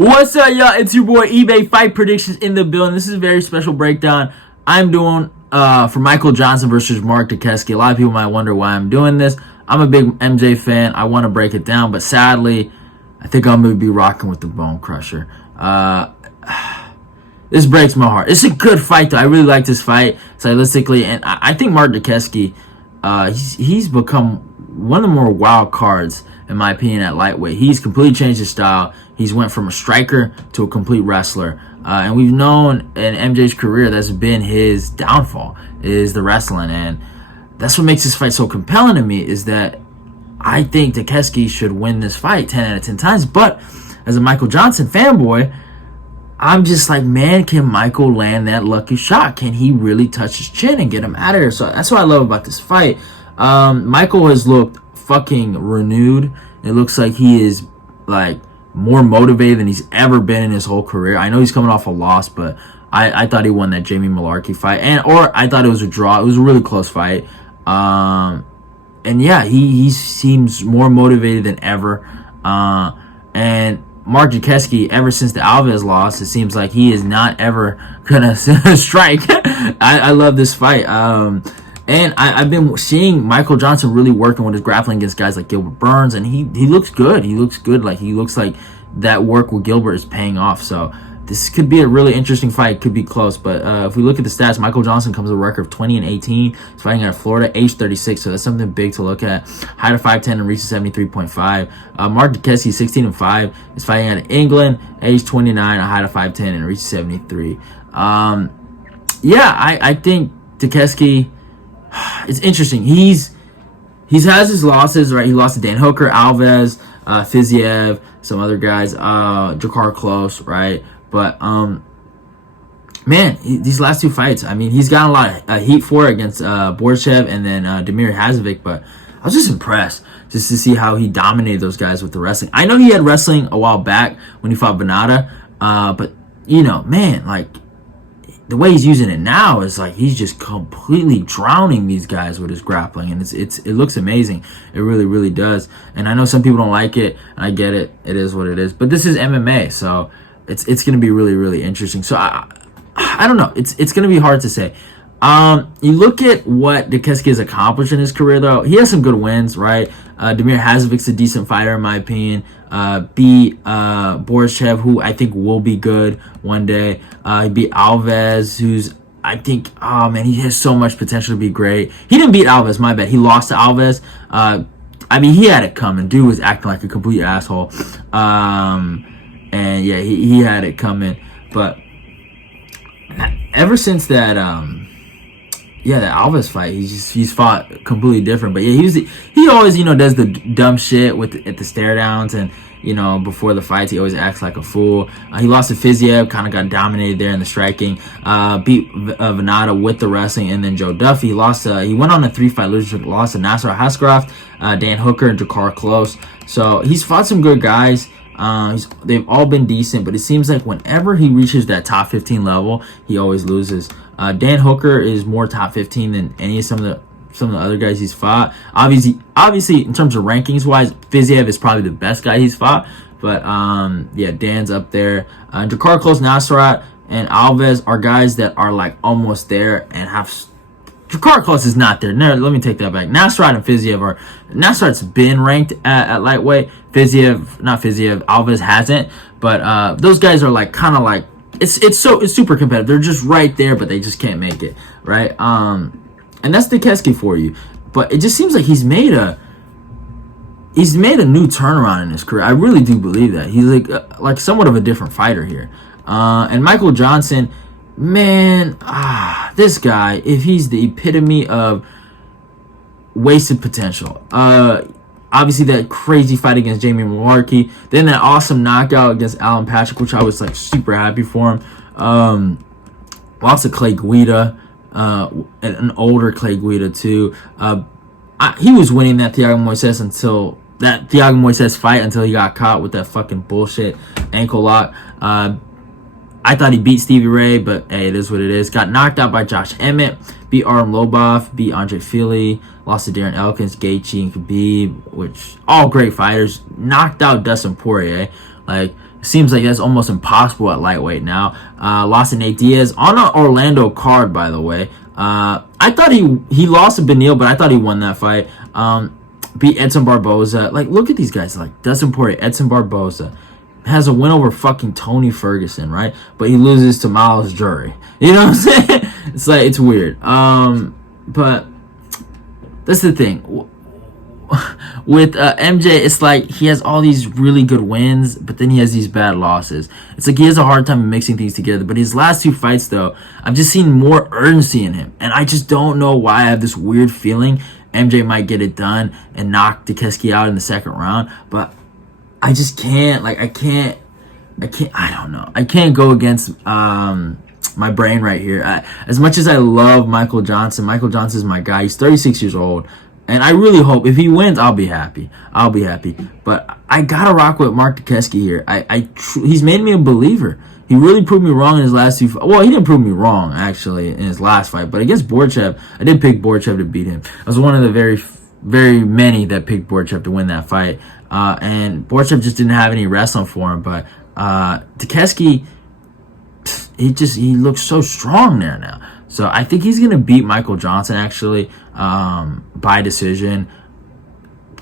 What's up, y'all? It's your boy eBay Fight Predictions in the building. This is a very special breakdown I'm doing for Michael Johnson versus Marc Diakiese. A lot of people might wonder why I'm doing this. I'm a big MJ fan. I want to break it down, but sadly, I think I'm going to be rocking with the Bone Crusher. This breaks my heart. It's a good fight, though. I really like this fight stylistically, and I think Marc Diakiese, he's become one of the more wild cards, in my opinion, at lightweight. He's completely changed his style. He's went from a striker to a complete wrestler. And we've known in MJ's career that's been his downfall, is the wrestling. And that's what makes this fight so compelling to me, is that I think Diakiese should win this fight 10 out of 10 times. But as a Michael Johnson fanboy, I'm just like, man, can Michael land that lucky shot? Can he really touch his chin and get him out of here? So that's what I love about this fight. Michael has looked fucking renewed. It looks like he is like more motivated than he's ever been in his whole career. I know he's coming off a loss, but I thought he won that Jamie Mullarkey fight, or I thought it was a draw. It was a really close fight. And yeah, he seems more motivated than ever. And Marc Diakiese, ever since the Alves loss, it seems like he is not ever gonna strike. I love this fight. And I've been seeing Michael Johnson really working with his grappling against guys like Gilbert Burns, and he looks good. He looks good. Like, he looks like that work with Gilbert is paying off. So this could be a really interesting fight. Could be close. But if we look at the stats, Michael Johnson comes with a record of 20-18. He's fighting out of Florida, age 36. So that's something big to look at. Height of 5'10" and reaches 73.5. Marc Diakiese, 16-5, is fighting out of England, age 29, a height of 5'10" and reaches 73. Yeah, I think Diakiese, it's interesting. He has his losses, right? He lost to Dan Hooker, Alves, Fiziev, some other guys, Jakar Close, right? But man, these last two fights, I mean, he's got a lot of heat for it against Borchev and then Damir Hazovic, but I was just impressed just to see how he dominated those guys with the wrestling. I know he had wrestling a while back when he fought Venata, but you know, man, like, the way he's using it now is like he's just completely drowning these guys with his grappling, and it looks amazing. It really, really does. And I know some people don't like it, and I get it. It is what it is. But this is MMA, so it's going to be really, really interesting. So I don't know. It's going to be hard to say. You look at what Diakiese has accomplished in his career, though. He has some good wins, right? Damir Hazovic's a decent fighter, in my opinion. Beat Borchev, who I think will be good one day. He beat Alves, who's, I think, oh man, he has so much potential to be great. He didn't beat Alves, my bad. He lost to Alves. I mean, he had it coming. Dude was acting like a complete asshole. And yeah, he had it coming. But ever since that, yeah, the Alves fight, he's fought completely different. But yeah, he always, you know, does the dumb shit at the stare downs, and you know, before the fights he always acts like a fool. He lost to Fiziev, kind of got dominated there in the striking. Beat Venata with the wrestling, and then Joe Duffy. He went on a 3-fight losing streak, lost to Nasser Hascroft, Dan Hooker, and Jakar Close. So he's fought some good guys. They've all been decent, but it seems like whenever he reaches that top 15 level, he always loses. Dan Hooker is more top 15 than any of some of the other guys he's fought. Obviously, in terms of rankings wise, Fiziev is probably the best guy he's fought. But yeah, Dan's up there. Jakar Close, Nasrat, and Alves are guys that are like almost there and have. Jakar Close is not there. No, let me take that back. Nasrat and Fiziev are. Nasrat's been ranked at lightweight. Alves hasn't. But those guys are like kind of like. It's super competitive. They're just right there, but they just can't make it, right? And that's Diakiese for you. But it just seems like he's made a new turnaround in his career. I really do believe that he's like somewhat of a different fighter here. And Michael Johnson, man, this guy, if he's the epitome of wasted potential. Obviously, that crazy fight against Jamie Mullarkey. Then that awesome knockout against Alan Patrick, which I was like super happy for him. Lost to Clay Guida, an older Clay Guida too. He was winning that Thiago Moises fight until he got caught with that fucking bullshit ankle lock. I thought he beat Stevie Ray, but hey, it is what it is. Got knocked out by Josh Emmett. Beat Artem Lobov. Beat Andre Fili. Lost to Darren Elkins, Gaethje, and Khabib, which all great fighters. Knocked out Dustin Poirier. Like, seems like that's almost impossible at lightweight now. Lost to Nate Diaz on an Orlando card, by the way. I thought he lost to Beneil, but I thought he won that fight. Beat Edson Barboza. Like, look at these guys. Like, Dustin Poirier, Edson Barboza has a win over fucking Tony Ferguson, right? But he loses to Miles Jury. You know what I'm saying? It's like, it's weird. But that's the thing. With MJ, it's like he has all these really good wins, but then he has these bad losses. It's like he has a hard time mixing things together. But his last 2 fights, though, I've just seen more urgency in him. And I just don't know why I have this weird feeling MJ might get it done and knock Diakiese out in the 2nd round. But I just can't. Like, I don't know. I can't go against my brain right here. As much as I love Michael Johnson is my guy. He's 36 years old. And I really hope if he wins, I'll be happy. But I gotta rock with Marc Diakiese here. He's made me a believer. He really proved me wrong in his last 2 fights. Well, he didn't prove me wrong, actually, in his last fight. But against Borchev, I did pick Borchev to beat him. I was one of the very, very many that picked Borchev to win that fight. And Borchev just didn't have any wrestling for him. But Diakiese, he looks so strong there now. So I think he's going to beat Michael Johnson, actually, by decision.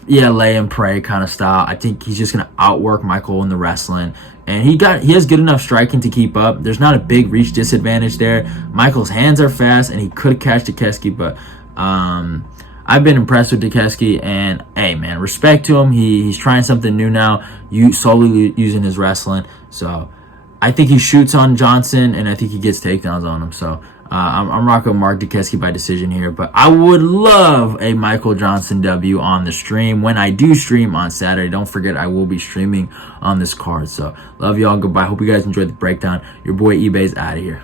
Yeah, lay and pray kind of style. I think he's just going to outwork Michael in the wrestling. And he has good enough striking to keep up. There's not a big reach disadvantage there. Michael's hands are fast, and he could catch Diakiese. But I've been impressed with Diakiese. And, hey, man, respect to him. He's trying something new now, solely using his wrestling. So I think he shoots on Johnson, and I think he gets takedowns on him. So I'm rocking Marc Diakiese by decision here. But I would love a Michael Johnson W on the stream. When I do stream on Saturday, don't forget I will be streaming on this card. So love y'all. Goodbye. Hope you guys enjoyed the breakdown. Your boy eBay's out of here.